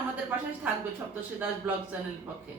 আমাদের পাশে থাকবে সপ্তর্ষি দাস ব্লগ চ্যানেলের পক্ষে।